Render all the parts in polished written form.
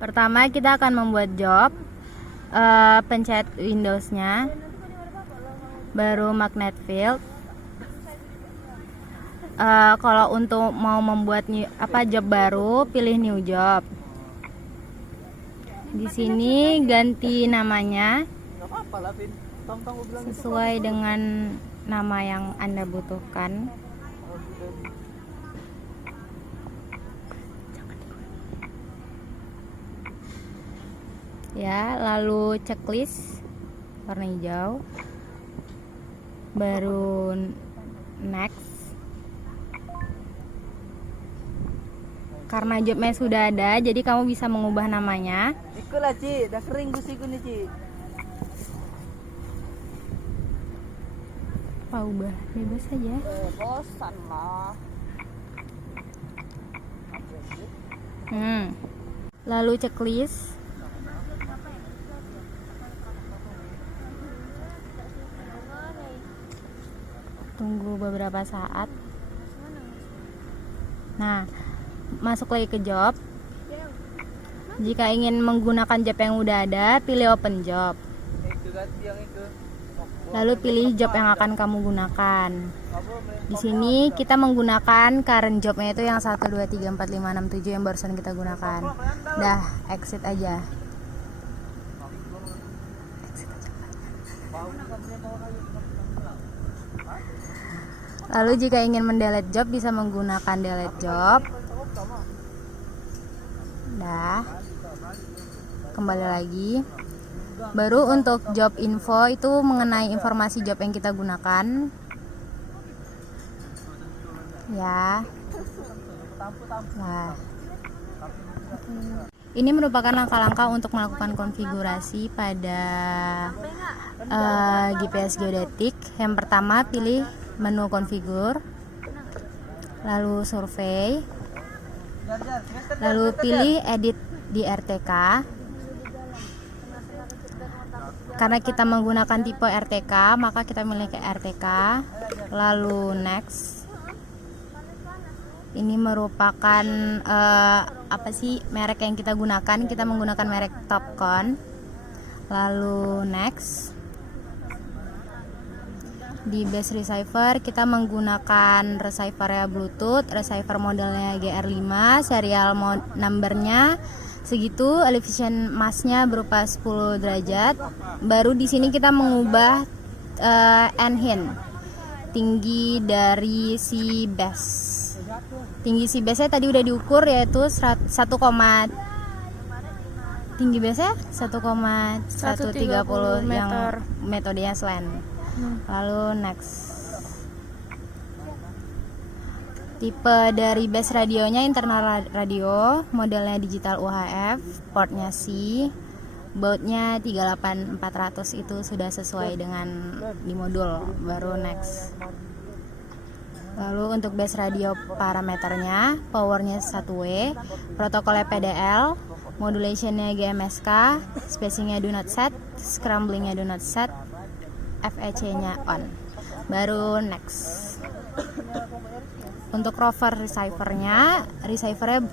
Pertama kita akan membuat job. Pencet Windows-nya, baru magnet field. Kalau untuk mau membuat job baru, pilih new job. Di sini ganti namanya sesuai dengan nama yang Anda butuhkan. Ya, lalu checklist warna hijau, baru next. Karena jobnya sudah ada, jadi kamu bisa mengubah namanya. Ikulah Ci, udah kering gusiku nih Ci. Apa ubah? Bebas saja. Bosan lah. Lalu checklist. Tunggu beberapa saat. Nah, masuk lagi ke job. Jika ingin menggunakan job yang udah ada, pilih open job. Lalu pilih job yang akan kamu gunakan. Di sini kita menggunakan current jobnya itu yang 1, 2, 3, 4, 5, 6, 7 yang barusan kita gunakan. Dah, exit aja. Lalu jika ingin mendelete job, bisa menggunakan delete job. Dah, kembali lagi. Baru untuk job info itu mengenai informasi job yang kita gunakan. Ya. Nah. Ini merupakan langkah-langkah untuk melakukan konfigurasi pada GPS geodetik. Yang pertama, pilih menu configure, lalu survei, lalu pilih edit di RTK. Karena kita menggunakan tipe RTK, maka kita milih ke RTK, lalu next. Ini merupakan merek yang kita gunakan. Kita menggunakan merek Topcon, lalu next. Di base receiver kita menggunakan receiver Bluetooth, receiver modelnya GR5, serial numbernya segitu, elevation massnya berupa 10 derajat. Baru di sini kita mengubah end tinggi dari si base. Tinggi si base tadi udah diukur, yaitu 1,130 yang metodenya slant. Lalu next. Tipe dari base radionya internal radio, modelnya digital UHF, portnya C, bautnya 38400, itu sudah sesuai dengan di modul. Baru next. Lalu untuk base radio parameternya, powernya 1W, protokolnya PDL, modulationnya GMSK, spacingnya do not set, scramblingnya do not set, FEC-nya on. Baru next. Untuk rover receivernya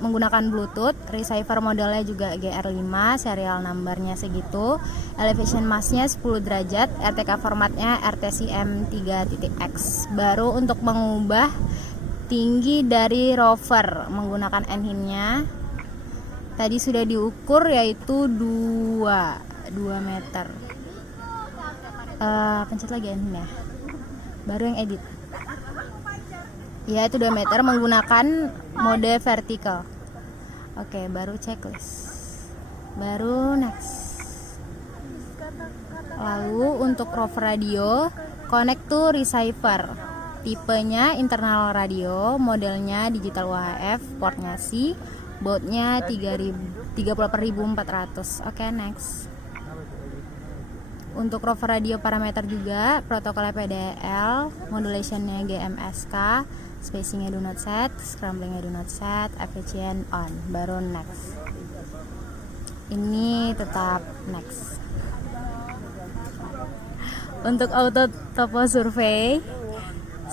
menggunakan Bluetooth, receiver modelnya juga GR5, serial numbernya segitu, elevation massnya 10 derajat, RTK formatnya RTCM 3.x. Baru untuk mengubah tinggi dari rover menggunakan end-nya tadi sudah diukur, yaitu 2 meter. Pencet lagi end-nya, baru yang edit. Ya, itu 2 meter menggunakan mode vertical. Oke, baru checklist. Baru next. Lalu untuk rover radio, connect to receiver. Tipenya internal radio, modelnya digital UHF, portnya C, bautnya 30.400. Oke, next. Untuk rover radio parameter juga, protokolnya PDL, modulationnya GMSK, spacingnya do not set, scramblingnya do not set, FEC on. Baru next. Ini tetap next. Untuk auto topo survei,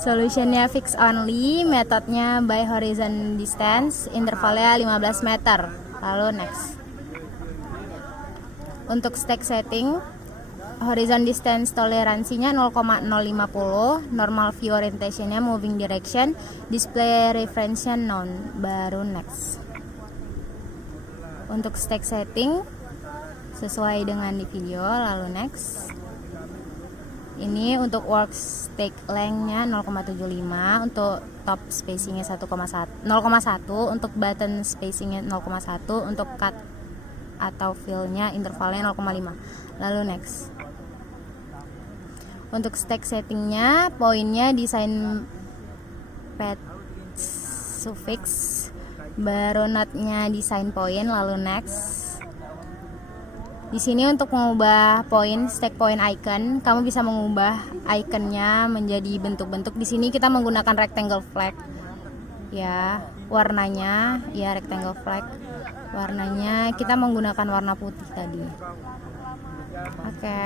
solutionnya fix only, metodenya by horizon distance, intervalnya 15 meter. Lalu next. Untuk stack setting, horizon distance toleransinya 0,050, normal view orientationnya moving direction, display reference-nya none, baru next. Untuk stack setting sesuai dengan di video, lalu next. Ini untuk work stack length-nya 0,75, untuk top spacing-nya 0,1, untuk button spacing-nya 0,1, untuk cut atau fill-nya intervalnya 0,5. Lalu next. Untuk stack setting-nya, poinnya desain pad suffix, baru node-nya desain point, lalu next. Di sini untuk mengubah poin, stack point icon, kamu bisa mengubah iconnya menjadi bentuk-bentuk. Di sini kita menggunakan rectangle flag. Ya, warnanya ya rectangle flag. Warnanya kita menggunakan warna putih tadi. Oke.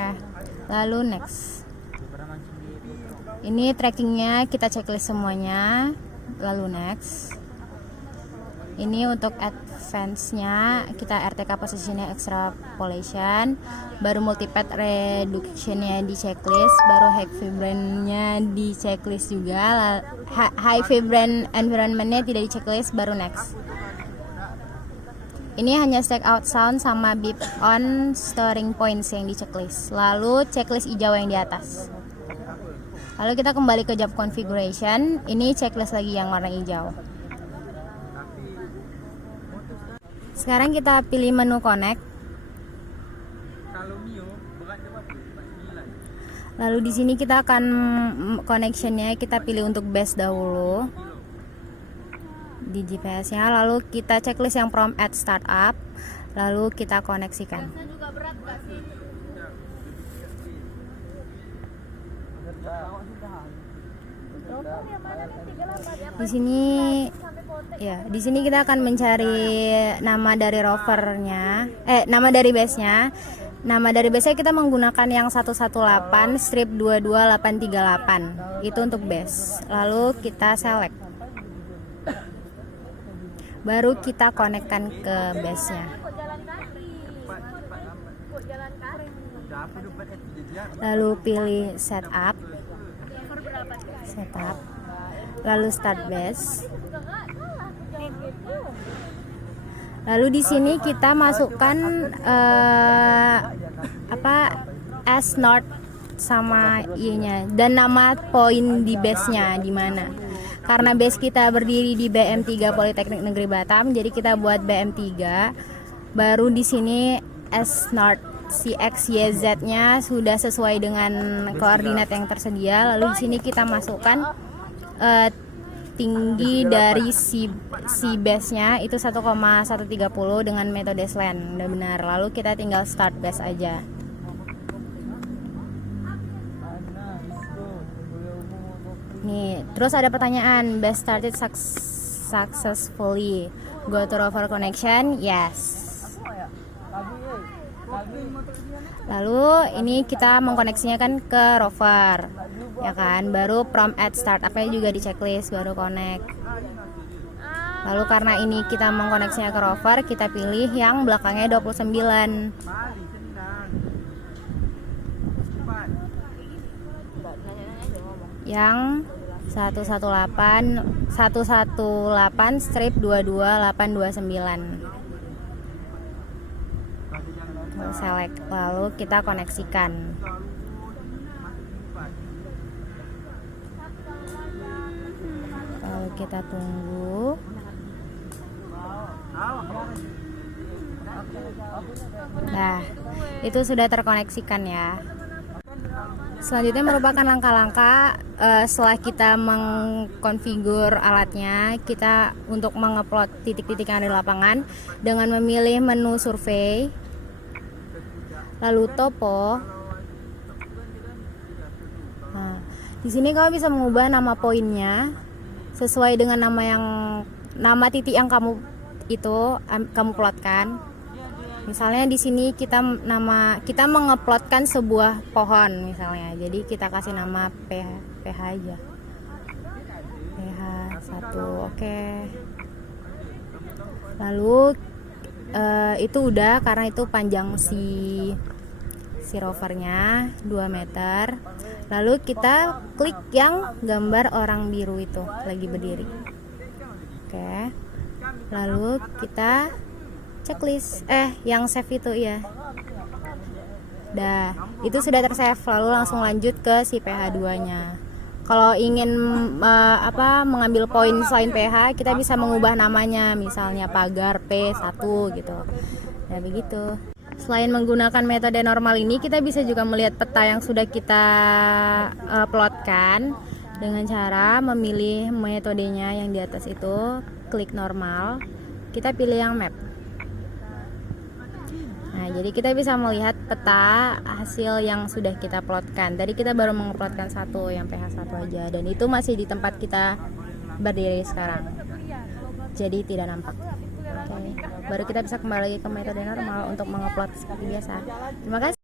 Lalu next. Ini trackingnya kita checklist semuanya. Lalu next. Ini untuk advance-nya kita RTK positionnya extrapolation, baru multipath reduction-nya di checklist, baru high vibrant-nya di checklist juga. High vibrant environment-nya tidak di checklist, baru next. Ini hanya stack out sound sama beep on storing points yang di checklist. Lalu checklist hijau yang di atas. Lalu kita kembali ke job configuration. Ini checklist lagi yang warna hijau. Sekarang kita pilih menu connect. Lalu di sini kita akan connectionnya kita pilih untuk base dahulu di GPS-nya. Lalu kita checklist yang from at startup. Lalu kita koneksikan. Di sini ya, di sini kita akan mencari nama dari rovernya, nama dari base-nya. Nama dari base-nya kita menggunakan yang 118 strip 22838. Itu untuk base. Lalu kita select. Baru kita konekkan ke base-nya. Lalu pilih setup. Lalu start base. Lalu di sini kita masukkan S North sama Y-nya dan nama poin di base-nya di mana. Karena base kita berdiri di BM3 Politeknik Negeri Batam, jadi kita buat BM3. Baru di sini S North, si X Y Z-nya sudah sesuai dengan koordinat yang tersedia. Lalu di sini kita masukkan tinggi dari si base-nya itu 1,130 dengan metode slant. Udah benar. Lalu kita tinggal start base aja. Nih, terus ada pertanyaan, base started successfully. Go to rover connection? Yes. Lalu ini kita mengkoneksinya kan ke rover, ya kan? Baru from at startup-nya juga di checklist, baru connect. Lalu karena ini kita mengkoneksinya ke rover, kita pilih yang belakangnya 29. Yang 118 strip 22829. Select, lalu kita koneksikan. Lalu kita tunggu. Nah, itu sudah terkoneksikan ya. Selanjutnya merupakan langkah-langkah setelah kita mengkonfigur alatnya, kita untuk mengupload titik-titik yang ada di lapangan dengan memilih menu survei, lalu topo. Nah, di sini kamu bisa mengubah nama poinnya sesuai dengan nama titik yang kamu plotkan. Misalnya di sini kita mengeplotkan sebuah pohon misalnya. Jadi kita kasih nama PH aja. PH1. Oke. Lalu itu udah, karena itu panjang si rovernya 2 meter. Lalu kita klik yang gambar orang biru itu lagi berdiri. Oke. Lalu kita checklist yang save itu ya. Dah, itu sudah tersave. Lalu langsung lanjut ke si PH2-nya. Kalau ingin mengambil poin selain PH, kita bisa mengubah namanya, misalnya pagar P1 gitu. Ya begitu. Selain menggunakan metode normal ini, kita bisa juga melihat peta yang sudah kita plotkan dengan cara memilih metodenya yang di atas itu, klik normal, kita pilih yang map. Nah, jadi kita bisa melihat peta hasil yang sudah kita plotkan. Tadi kita baru mengeplotkan satu, yang PH1 aja, dan itu masih di tempat kita berdiri sekarang. Jadi tidak nampak. Oke. Baru kita bisa kembali lagi ke metode normal untuk mengeplot seperti biasa. Terima kasih.